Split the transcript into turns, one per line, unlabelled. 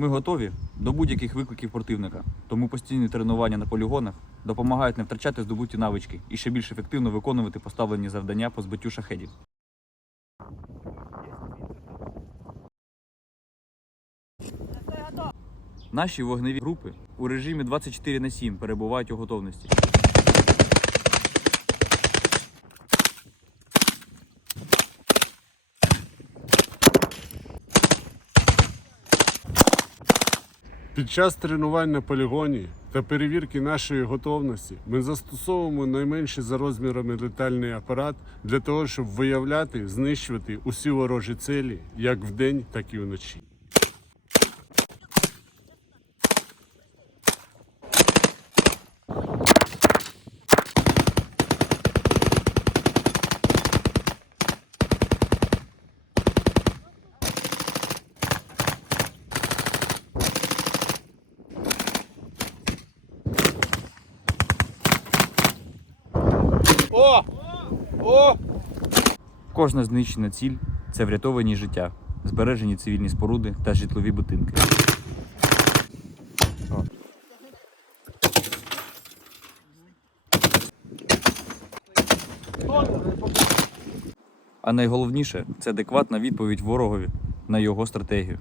Ми готові до будь-яких викликів противника, тому постійні тренування на полігонах допомагають не втрачати здобуті навички і ще більш ефективно виконувати поставлені завдання по збиттю шахедів. Наші вогневі групи у режимі 24 на 7 перебувають у готовності.
Під час тренувань на полігоні та перевірки нашої готовності ми застосовуємо найменший за розмірами летальний апарат для того, щоб виявляти, знищувати усі ворожі цілі як вдень, так і вночі.
О! О!
Кожна знищена ціль це врятовані життя, збережені цивільні споруди та житлові будинки. А найголовніше це адекватна відповідь ворогові на його стратегію.